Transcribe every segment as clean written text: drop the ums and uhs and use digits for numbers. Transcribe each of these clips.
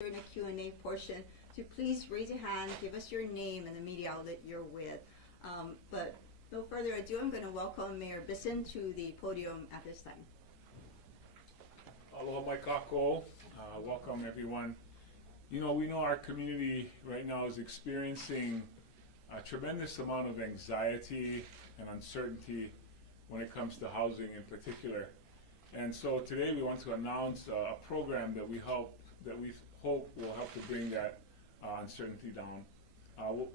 during the Q&A portion to please raise your hand, give us your name and the media outlet you're with. But no further ado, I'm going to welcome Mayor Bissen to the podium at this time. Aloha mai kako. Welcome everyone. You know, we know our community right now is experiencing a tremendous amount of anxiety and uncertainty when it comes to housing in particular. And so today we want to announce a program that we hope will help to bring that uncertainty down.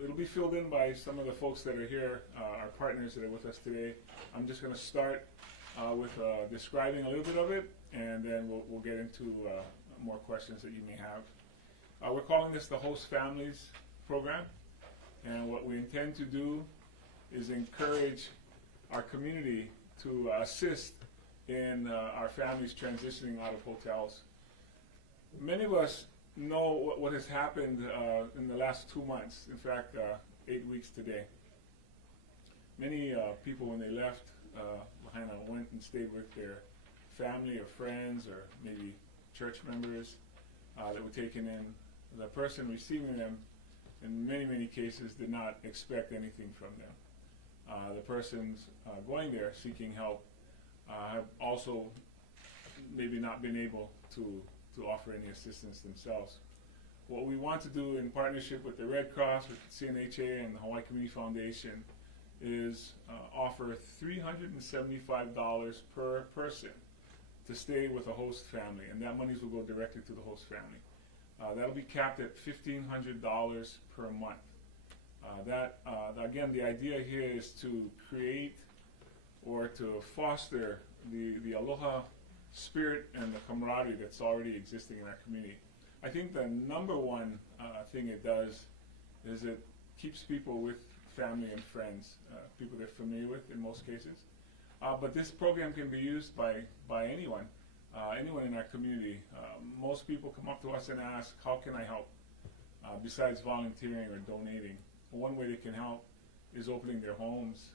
It'll be filled in by some of the folks that are here, our partners that are with us today. I'm just going to start with describing a little bit of it, and then we'll get into more questions that you may have. We're calling this the Host Families Program, and what we intend to do is encourage our community to assist in our families transitioning out of hotels. Many of us know what has happened in the last 2 months, in fact 8 weeks today. Many people, when they left Lahaina, went and stayed with their family or friends or maybe church members that were taken in. The person receiving them, in many cases, did not expect anything from them. The persons going there seeking help have also maybe not been able to offer any assistance themselves. What we want to do in partnership with the Red Cross, with CNHA and the Hawaii Community Foundation is offer $375 per person to stay with a host family, and that monies will go directly to the host family. That'll be capped at $1,500 per month. Again, the idea here is to create or to foster the aloha spirit and the camaraderie that's already existing in our community. I think the number one thing it does is it keeps people with family and friends, people they're familiar with in most cases. But this program can be used by anyone in our community. Most people come up to us and ask, how can I help? Besides volunteering or donating. One way they can help is opening their homes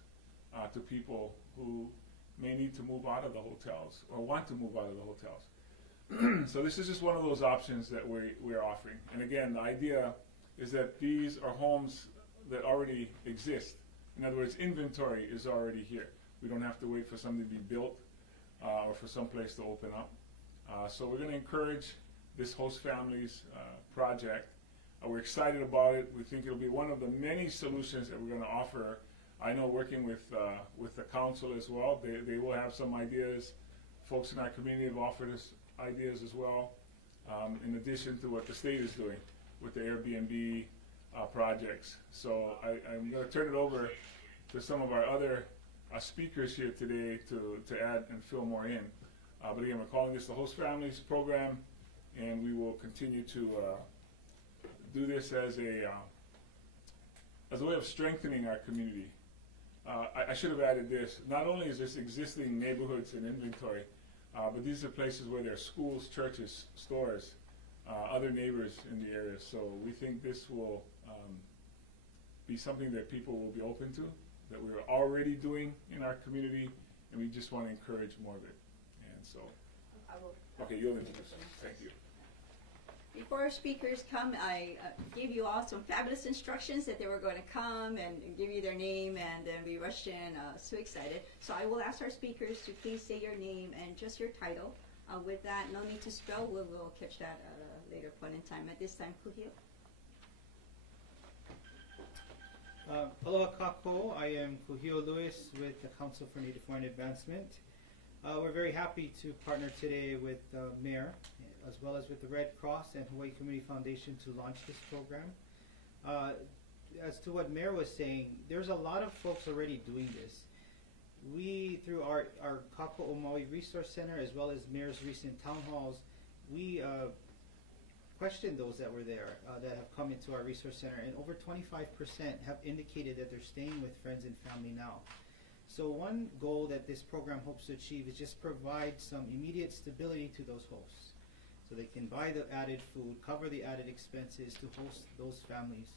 to people who may need to move out of the hotels or want to move out of the hotels. So this is just one of those options that we're offering. And again, the idea is that these are homes that already exist. In other words, inventory is already here. We don't have to wait for something to be built or for some place to open up. So we're going to encourage this Host Families project. We're excited about it. We think it'll be one of the many solutions that we're going to offer. I know working with the council as well, they will have some ideas. Folks in our community have offered us ideas as well, in addition to what the state is doing with the Airbnb projects. So I'm going to turn it over to some of our other speakers here today to add and fill more in. But again, we're calling this the Host Families Program, and we will continue to do this as a way of strengthening our community. I should have added this. Not only is this existing neighborhoods and inventory, but these are places where there are schools, churches, stores, other neighbors in the area. So we think this will be something that people will be open to, that we're already doing in our community, and we just want to encourage more of it. And so, okay, you'll introduce. Thank you. Before our speakers come, I gave you all some fabulous instructions that they were going to come and give you their name, and then we rushed in, so excited. So I will ask our speakers to please say your name and just your title. With that, no need to spell. We'll catch that at a later point in time. At this time, Kuhio. Aloha kako. I am Kuhio Lewis with the Council for Native Hawaiian Advancement. We're very happy to partner today with Mayor, as well as with the Red Cross and Hawaii Community Foundation to launch this program. As to what Mayor was saying, there's a lot of folks already doing this. We, through our Kako Maui Resource Center, as well as Mayor's recent town halls, we questioned those that were there, that have come into our resource center, and over 25% have indicated that they're staying with friends and family now. So one goal that this program hopes to achieve is just provide some immediate stability to those hosts, so they can buy the added food, cover the added expenses to host those families.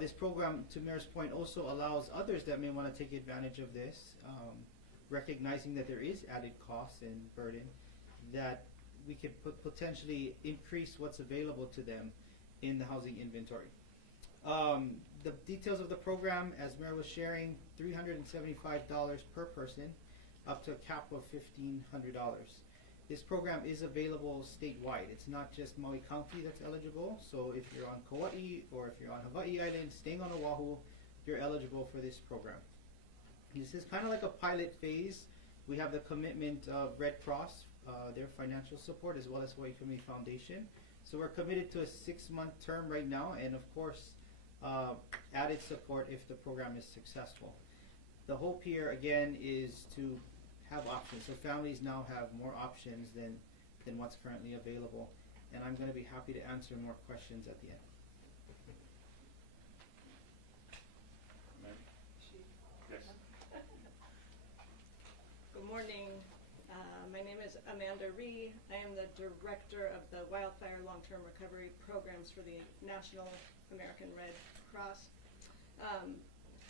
This program, to Mayor's point, also allows others that may want to take advantage of this, recognizing that there is added cost and burden, that we could potentially increase what's available to them in the housing inventory. The details of the program, as Mayor was sharing, $375 per person, up to a cap of $1,500. This program is available statewide. It's not just Maui County that's eligible. So if you're on Kauai or if you're on Hawaii Island, staying on Oahu, you're eligible for this program. This is kind of like a pilot phase. We have the commitment of Red Cross, their financial support, as well as Hawaii Community Foundation. So we're committed to a 6-month term right now, and of course, added support if the program is successful. The hope here, again, is to have options. So families now have more options than what's currently available. And I'm going to be happy to answer more questions at the end. Yes. Good morning. My name is Amanda Ree. I am the director of the Wildfire Long-Term Recovery Programs for the National American Red Cross.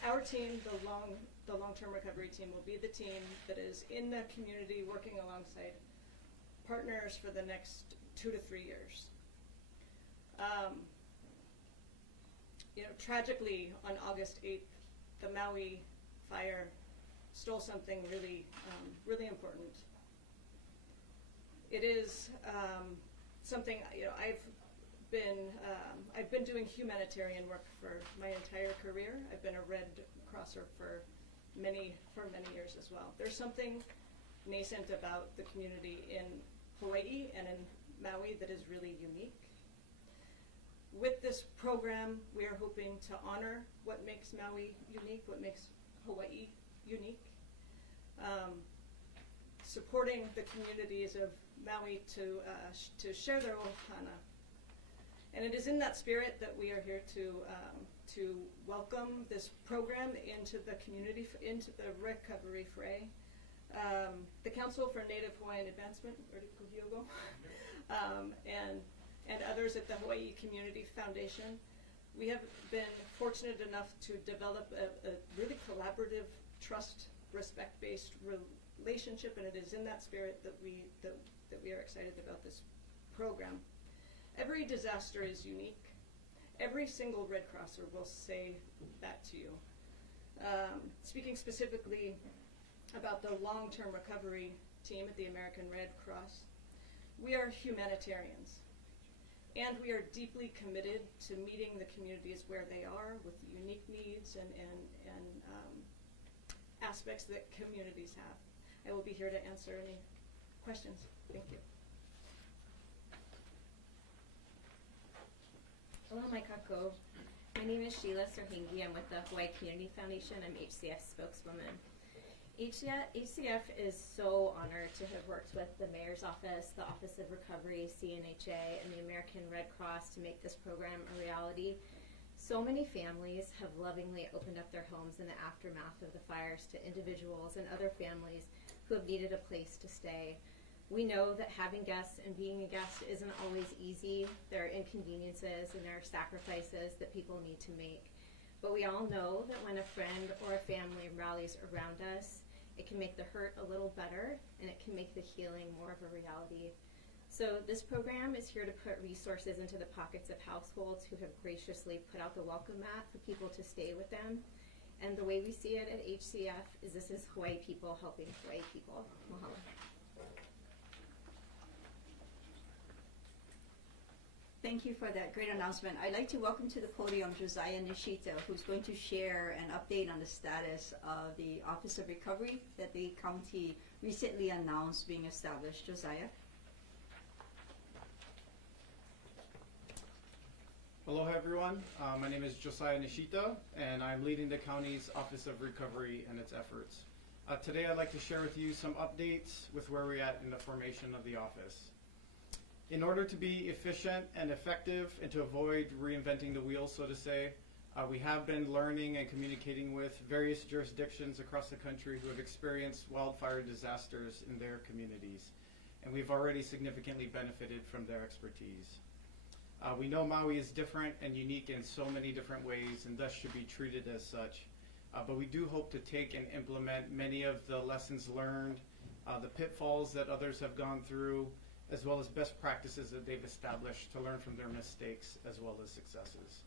Our team, the long-term recovery team, will be the team that is in the community working alongside partners for the next 2 to 3 years. Tragically, on August 8th, the Maui fire stole something really, really important. It is something I've been doing humanitarian work for my entire career. I've been a Red Crosser for many years as well. There's something nascent about the community in Hawaii and in Maui that is really unique. With this program, we are hoping to honor what makes Maui unique, what makes Hawaii unique, supporting the communities of Maui to share their ohana. And it is in that spirit that we are here to welcome this program into the community, into the recovery fray. The Council for Native Hawaiian Advancement, and others at the Hawaii Community Foundation, we have been fortunate enough to develop a really collaborative, trust, respect-based relationship, and it is in that spirit that we are excited about this program. Every disaster is unique. Every single Red Crosser will say that to you. Speaking specifically about the long-term recovery team at the American Red Cross, we are humanitarians, and we are deeply committed to meeting the communities where they are with the unique needs and aspects that communities have. I will be here to answer any questions. Thank you. Aloha mai kākou. My name is Sheila Serhingi. I'm with the Hawaii Community Foundation. I'm HCF spokeswoman. HCF is so honored to have worked with the Mayor's Office, the Office of Recovery, CNHA, and the American Red Cross to make this program a reality. So many families have lovingly opened up their homes in the aftermath of the fires to individuals and other families who have needed a place to stay. We know that having guests and being a guest isn't always easy. There are inconveniences and there are sacrifices that people need to make. But we all know that when a friend or a family rallies around us, it can make the hurt a little better and it can make the healing more of a reality. So this program is here to put resources into the pockets of households who have graciously put out the welcome mat for people to stay with them. And the way we see it at HCF is this is Hawaii people helping Hawaii people. Mahalo. Thank you for that great announcement. I'd like to welcome to the podium Josiah Nishita, who's going to share an update on the status of the Office of Recovery that the county recently announced being established. Josiah. Aloha everyone, my name is Josiah Nishita and I'm leading the county's Office of Recovery and its efforts. Today I'd like to share with you some updates with where we're at in the formation of the office. In order to be efficient and effective and to avoid reinventing the wheel, so to say, we have been learning and communicating with various jurisdictions across the country who have experienced wildfire disasters in their communities, and we've already significantly benefited from their expertise. We know Maui is different and unique in so many different ways and thus should be treated as such, but we do hope to take and implement many of the lessons learned, the pitfalls that others have gone through, as well as best practices that they've established to learn from their mistakes as well as successes.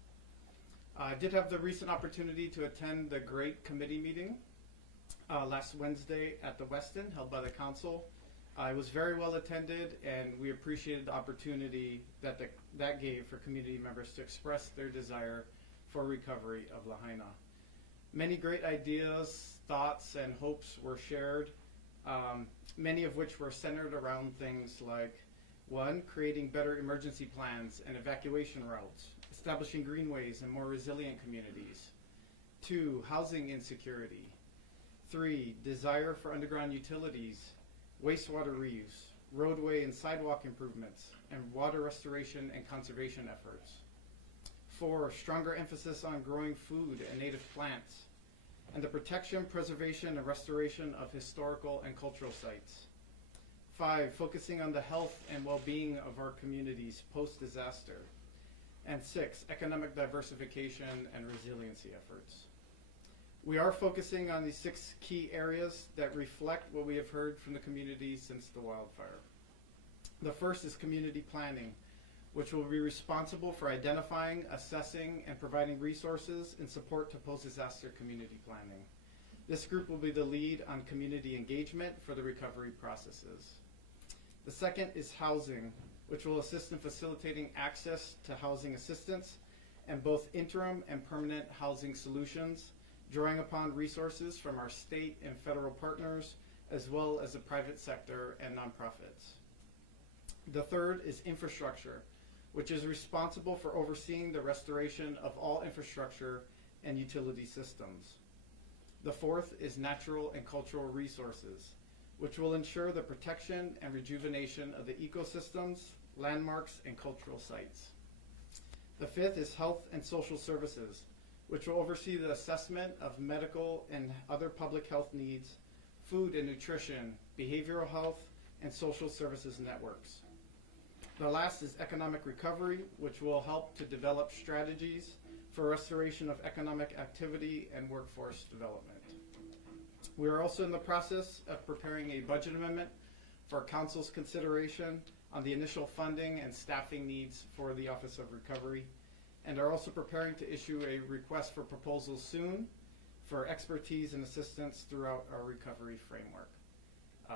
I did have the recent opportunity to attend the GREAT committee meeting last Wednesday at the Westin, held by the council. It was very well attended, and we appreciated the opportunity that gave for community members to express their desire for recovery of Lahaina. Many great ideas, thoughts, and hopes were shared, many of which were centered around things like, 1, creating better emergency plans and evacuation routes, establishing greenways and more resilient communities. 2, housing insecurity. 3, desire for underground utilities, wastewater reuse, roadway and sidewalk improvements, and water restoration and conservation efforts. 4, stronger emphasis on growing food and native plants, and the protection, preservation, and restoration of historical and cultural sites. 5, focusing on the health and well-being of our communities post-disaster. And 6, economic diversification and resiliency efforts. We are focusing on these 6 key areas that reflect what we have heard from the community since the wildfire. The first is community planning, which will be responsible for identifying, assessing, and providing resources and support to post-disaster community planning. This group will be the lead on community engagement for the recovery processes. The second is housing, which will assist in facilitating access to housing assistance and both interim and permanent housing solutions, drawing upon resources from our state and federal partners, as well as the private sector and nonprofits. The third is infrastructure, which is responsible for overseeing the restoration of all infrastructure and utility systems. The fourth is natural and cultural resources, which will ensure the protection and rejuvenation of the ecosystems, landmarks, and cultural sites. The fifth is health and social services, which will oversee the assessment of medical and other public health needs, food and nutrition, behavioral health, and social services networks. The last is economic recovery, which will help to develop strategies for restoration of economic activity and workforce development. We are also in the process of preparing a budget amendment for Council's consideration on the initial funding and staffing needs for the Office of Recovery, and are also preparing to issue a request for proposals soon for expertise and assistance throughout our recovery framework.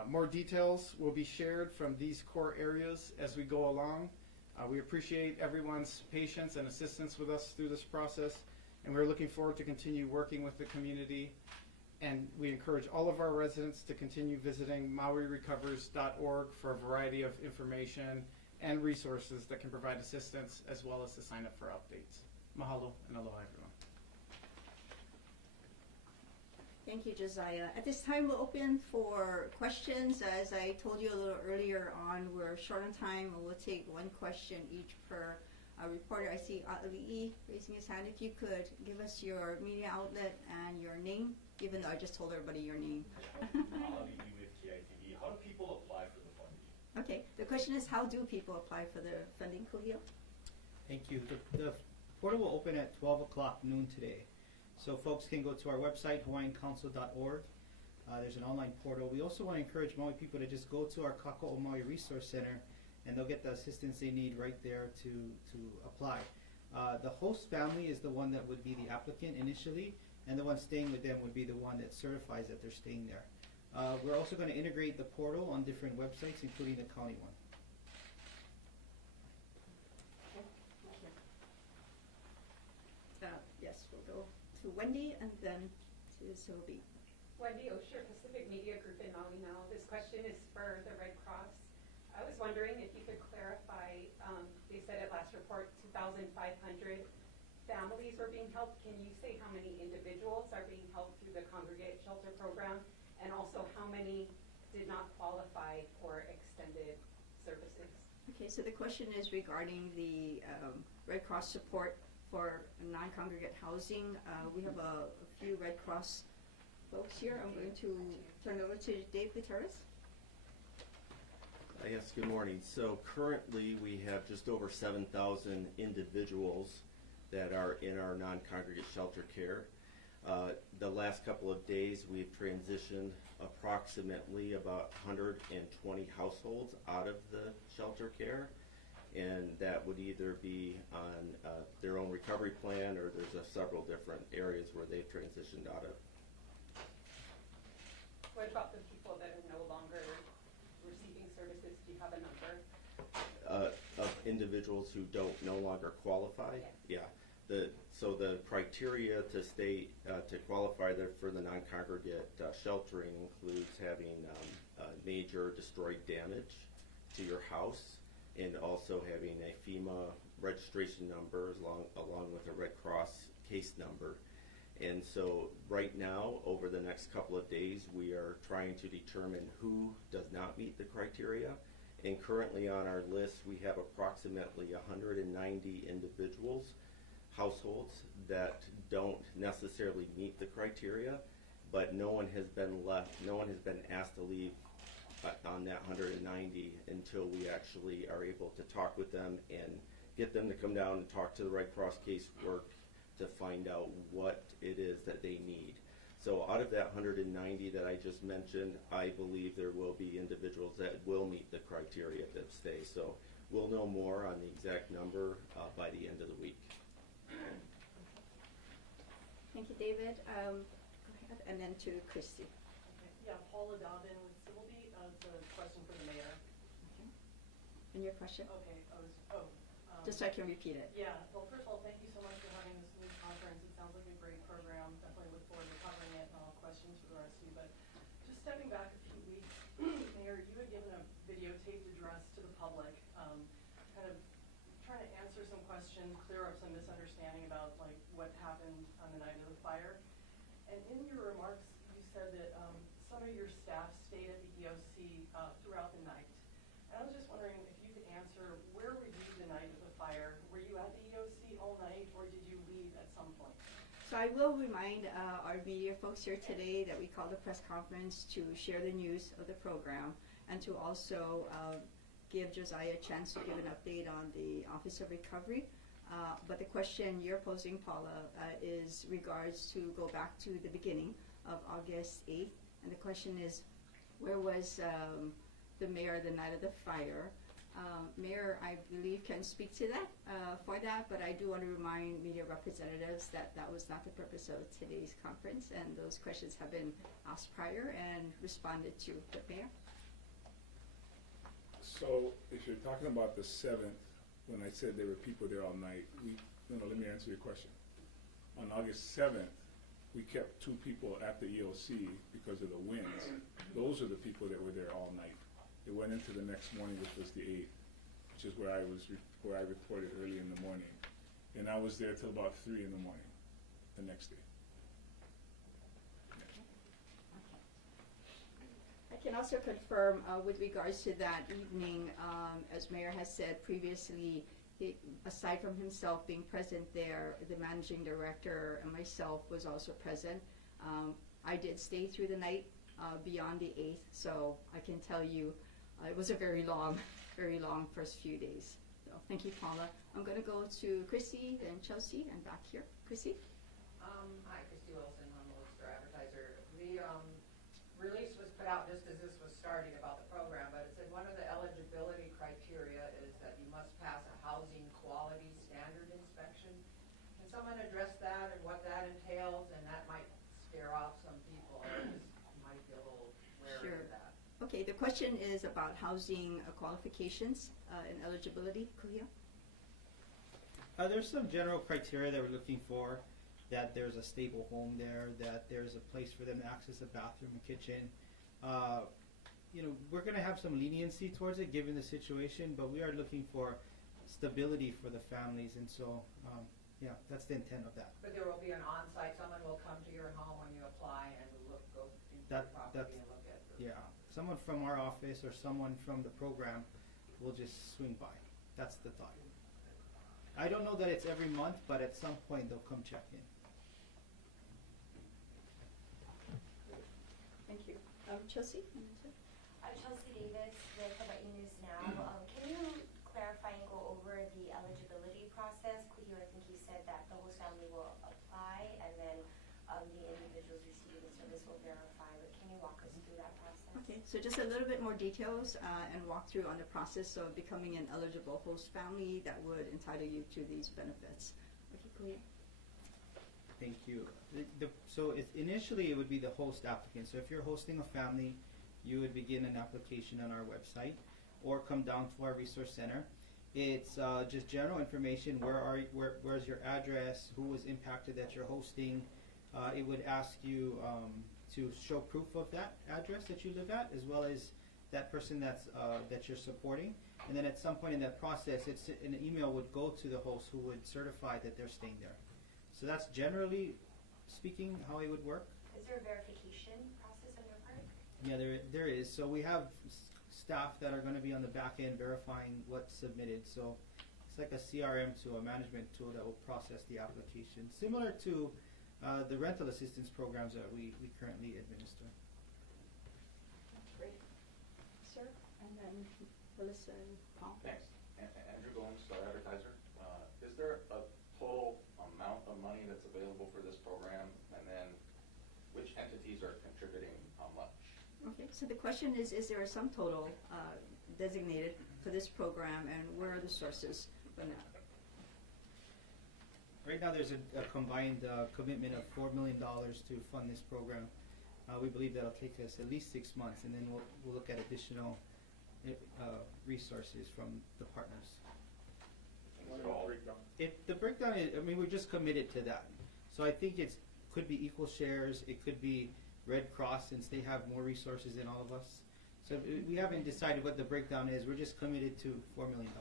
More details will be shared from these core areas as we go along. We appreciate everyone's patience and assistance with us through this process, and we're looking forward to continue working with the community. And we encourage all of our residents to continue visiting MauiRecovers.org for a variety of information and resources that can provide assistance, as well as to sign up for updates. Mahalo and aloha, everyone. Thank you, Josiah. At this time, we'll open for questions. As I told you a little earlier on, we're short on time, and we'll take one question each per reporter. I see Ali'i raising his hand. If you could give us your media outlet and your name, even though I just told everybody your name. Ali'i with KITV. How do people apply for the funding? Okay, the question is, how do people apply for the funding, Kuhio? Thank you. The portal will open at 12 o'clock noon today. So folks can go to our website, hawaiiancouncil.org. There's an online portal. We also want to encourage Maui people to just go to our Kaka'o Maui Resource Center, and they'll get the assistance they need right there to apply. The host family is the one that would be the applicant initially, and the one staying with them would be the one that certifies that they're staying there. We're also going to integrate the portal on different websites, including the county one. Yes, we'll go to Wendy and then to Sylvie. Wendy Osher, Pacific Media Group in Maui now. This question is for the Red Cross. I was wondering if you could clarify, they said at last report 2,500 families were being helped. Can you say how many individuals are being helped through the congregate shelter program, and also how many did not qualify for extended services? Okay, so the question is regarding the Red Cross support for non-congregate housing. We have a few Red Cross folks here. I'm going to turn over to Dave Gutierrez. Yes, good morning. So currently we have just over 7,000 individuals that are in our non-congregate shelter care. The last couple of days, we've transitioned approximately about 120 households out of the shelter care, and that would either be on their own recovery plan, or there's several different areas where they've transitioned out of. What about the people that are no longer receiving services? Do you have a number? Of individuals who don't no longer qualify? Yes. Yeah. So the criteria to stay to qualify there for the non-congregate sheltering includes having major destroyed damage to your house, and also having a FEMA registration number along with a Red Cross case number. And so right now, over the next couple of days, we are trying to determine who does not meet the criteria. And currently on our list, we have approximately 190 individuals, households, that don't necessarily meet the criteria, but no one has been asked to leave on that 190 until we actually are able to talk with them and get them to come down and talk to the Red Cross casework to find out what it is that they need. So out of that 190 that I just mentioned, I believe there will be individuals that will meet the criteria that stay. So we'll know more on the exact number by the end of the week. Thank you, David. Go ahead, and then to Christy. Yeah, Paula Dobbin with Civil Beat. It's a question for the mayor. Okay. And your question? Okay, Just so I can repeat it. yeah, well, first of all, thank you so much for having this new conference. It sounds like a great program. Definitely look forward to covering it, and I'll have questions for the rest of you. But just stepping back a few weeks, Mayor, you had given a videotaped address to the public, kind of trying to answer some questions, clear up some misunderstanding about like what happened on the night of the fire. And in your remarks, you said that some of your staff stayed at the EOC throughout the night. And I was just wondering if you could answer, where were you the night of the fire? Were you at the EOC all night, or did you leave at some point? So I will remind our media folks here today that we called a press conference to share the news of the program, and to also give Josiah a chance to give an update on the Office of Recovery. But the question you're posing, Paula, is regards to go back to the beginning of August 8th. And the question is, where was the mayor the night of the fire? Mayor, I believe, can speak to that, for that, but I do want to remind media representatives that that was not the purpose of today's conference, and those questions have been asked prior and responded to. But Mayor? So if you're talking about the 7th, when I said there were people there all night, let me answer your question. On August 7th, we kept 2 people at the EOC because of the winds. Those are the people that were there all night. It went into the next morning, which was the 8th, which is where I reported early in the morning. And I was there till about 3 in the morning the next day. I can also confirm with regards to that evening, as Mayor has said previously, aside from himself being present there, the managing director and myself was also present. I did stay through the night beyond the 8th, so I can tell you it was a very long first few days. So thank you, Paula. I'm going to go to Chrissy, then Chelsea, and back here. Chrissy? Hi, Christy Wilson, I'm the Worcester Advertiser. The release was put out just as this was starting about the program, but it said one of the eligibility criteria is that you must pass a housing quality standard inspection. Can someone address that and what that entails? And that might scare off some people. I just might be a little wary of that. Okay, the question is about housing qualifications and eligibility. Kuya? There's some general criteria that we're looking for, that there's a stable home there, that there's a place for them to access a bathroom and kitchen. We're going to have some leniency towards it given the situation, but we are looking for stability for the families, and so, that's the intent of that. But there will be an on-site, someone will come to your home when you apply and go into the property and look at it. Yeah, someone from our office or someone from the program will just swing by. That's the thought. I don't know that it's every month, but at some point they'll come check in. Thank you. Chelsea? I'm Chelsea Davis with Hawaii News Now. Can you clarify and go over the eligibility process? Kuhio, I think you said that the host family will apply, and then the individuals receiving the service will verify, but can you walk us through that process? Okay, so just a little bit more details and walk through on the process of becoming an eligible host family that would entitle you to these benefits. Okay, Kuya. Thank you. So initially it would be the host applicant. So if you're hosting a family, you would begin an application on our website or come down to our resource center. It's just general information. Where's your address? Who was impacted that you're hosting? It would ask you to show proof of that address that you live at, as well as that person that you're supporting. And then at some point in that process, an email would go to the host who would certify that they're staying there. So that's generally speaking how it would work. Is there a verification process on your part? Yeah, there is. So we have staff that are going to be on the back end verifying what's submitted. So it's like a CRM to a management tool that will process the application, similar to the rental assistance programs that we currently administer. Great. Sir, and then Melissa and Paul. Thanks. Andrew Gomes, Star Advertiser. Is there a total amount of money that's available for this program, and then which entities are contributing how much? Okay, so the question is there a sum total designated for this program, and where are the sources for that? Right now there's a combined commitment of $4 million to fund this program. We believe that'll take us at least 6 months, and then we'll look at additional resources from the partners. The breakdown is, we're just committed to that. So I think could be equal shares, it could be Red Cross, since they have more resources than all of us. So we haven't decided what the breakdown is, we're just committed to $4 million.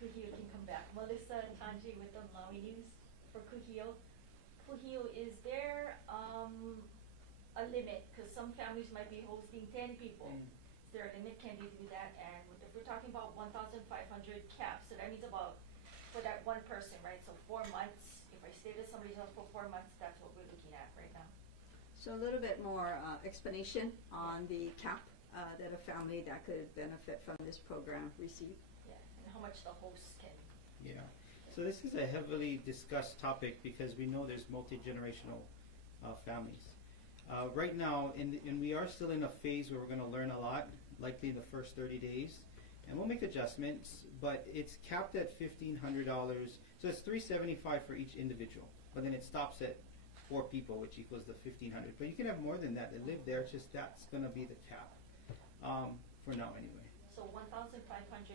Kuhio can come back. Melissa Tanji with the Maui News for Kuhio. Kuhio, is there a limit? Because some families might be hosting 10 people. Is there a limit? Can you do that? And if we're talking about 1,500 caps, so that means about for that one person, right? So 4 months. If I stay with somebody's house for 4 months, that's what we're looking at right now. So a little bit more explanation on the cap that a family that could benefit from this program receive. Yeah, and how much the host can. Yeah. So this is a heavily discussed topic because we know there's multi-generational families. Right now, and we are still in a phase where we're going to learn a lot, likely in the first 30 days, and we'll make adjustments, but it's capped at $1,500. So it's $375 for each individual, but then it stops at 4 people, which equals the $1,500. But you can have more than that live there. It's just that's going to be the cap for now, anyway. So 1,500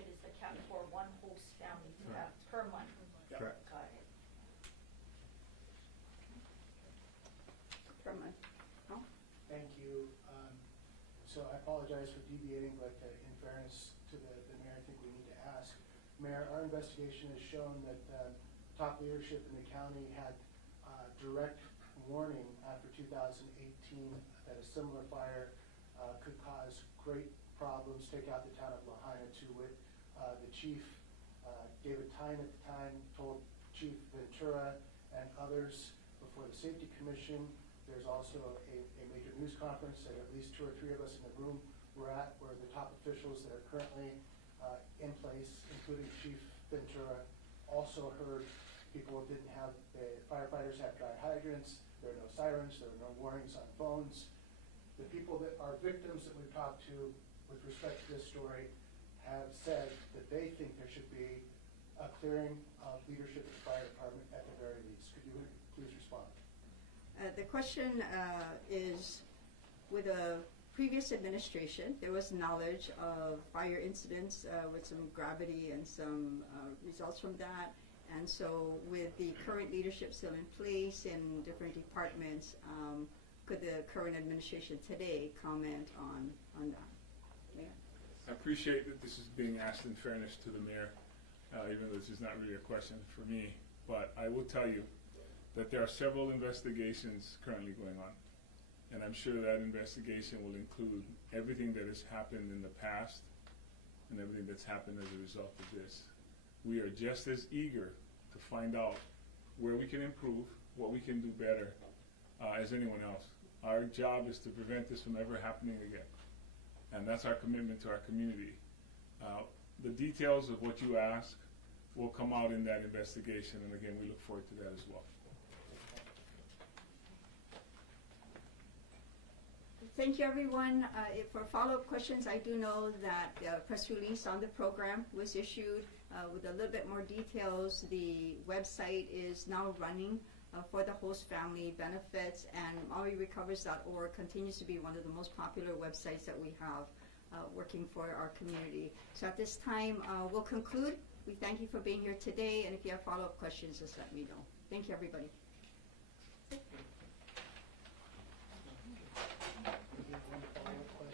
is the cap for one host family to have per month. Correct. Got it. Per month. Oh, Thank you. So I apologize for deviating, but in fairness to the mayor, I think we need to ask. Mayor, our investigation has shown that top leadership in the county had direct warning after 2018 that a similar fire could cause great problems, take out the town of Lahaina to wit. The chief, David Tyne at the time, told Chief Ventura and others before the Safety Commission. There's also a major news conference that at least 2 or 3 of us in the room were at, where the top officials that are currently in place, including Chief Ventura, also heard people didn't have, the firefighters had dry hydrants, there were no sirens, there were no warnings on phones. The people that are victims that we've talked to with respect to this story have said that they think there should be a clearing of leadership at the fire department at the very least. Could you please respond? the question is, with a previous administration, there was knowledge of fire incidents with some gravity and some results from that. And so with the current leadership still in place in different departments, could the current administration today comment on that? Mayor? I appreciate that this is being asked in fairness to the mayor, even though this is not really a question for me. But I will tell you that there are several investigations currently going on. And I'm sure that investigation will include everything that has happened in the past and everything that's happened as a result of this. We are just as eager to find out where we can improve, what we can do better as anyone else. Our job is to prevent this from ever happening again. And that's our commitment to our community. The details of what you ask will come out in that investigation. And again, we look forward to that as well. Thank you, everyone. For follow-up questions, I do know that a press release on the program was issued with a little bit more details. The website is now running for the host family benefits, and MauiRecovers.org continues to be one of the most popular websites that we have working for our community. So at this time, we'll conclude. We thank you for being here today, and if you have follow-up questions, just let me know. Thank you, everybody.